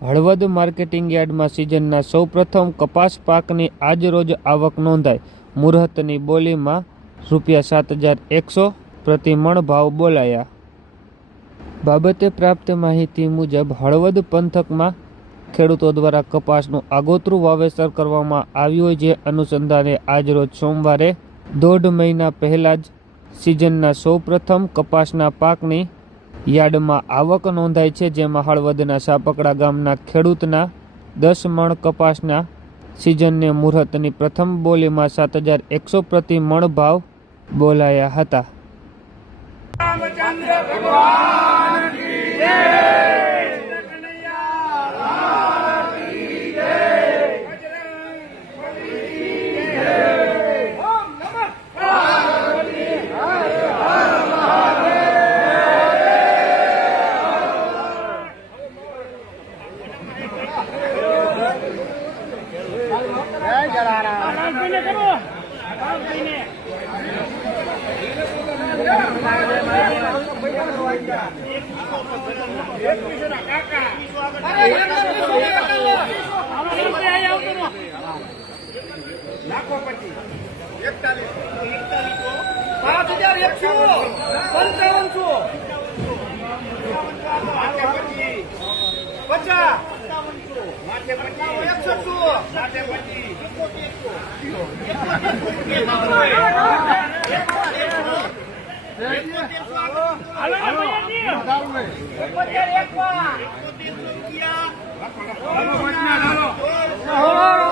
Halvad marketing યાર્ડમાં સિઝનના સૌપ્રથમ કપાસ પાકની આજરોજ આવક નોંધાઈ। મુહૂર્તની બોલીમાં ₹7,100 પ્રતિ મણ ભાવ બોલાયા। બાબતે પ્રાપ્ત માહિતી મુજબ હળવદ પંથકમાં ખેડૂતો દ્વારા કપાસનું આગોતરું વાવેતર કરવામાં આવ્યું હોય, જે અનુસંધાને આજરોજ સોમવારે 1.5 મહિના પહેલા જ સિઝનના સૌપ્રથમ કપાસના પાકની યાર્ડમાં આવક નોંધાઈ છે, જેમાં હળવદના સાપકડા ગામના ખેડૂતના 10 મણ કપાસના સિઝનને મુહૂર્તની પ્રથમ બોલીમાં ₹7,100 પ્રતિ મણ ભાવ બોલાયા હતા। હાલો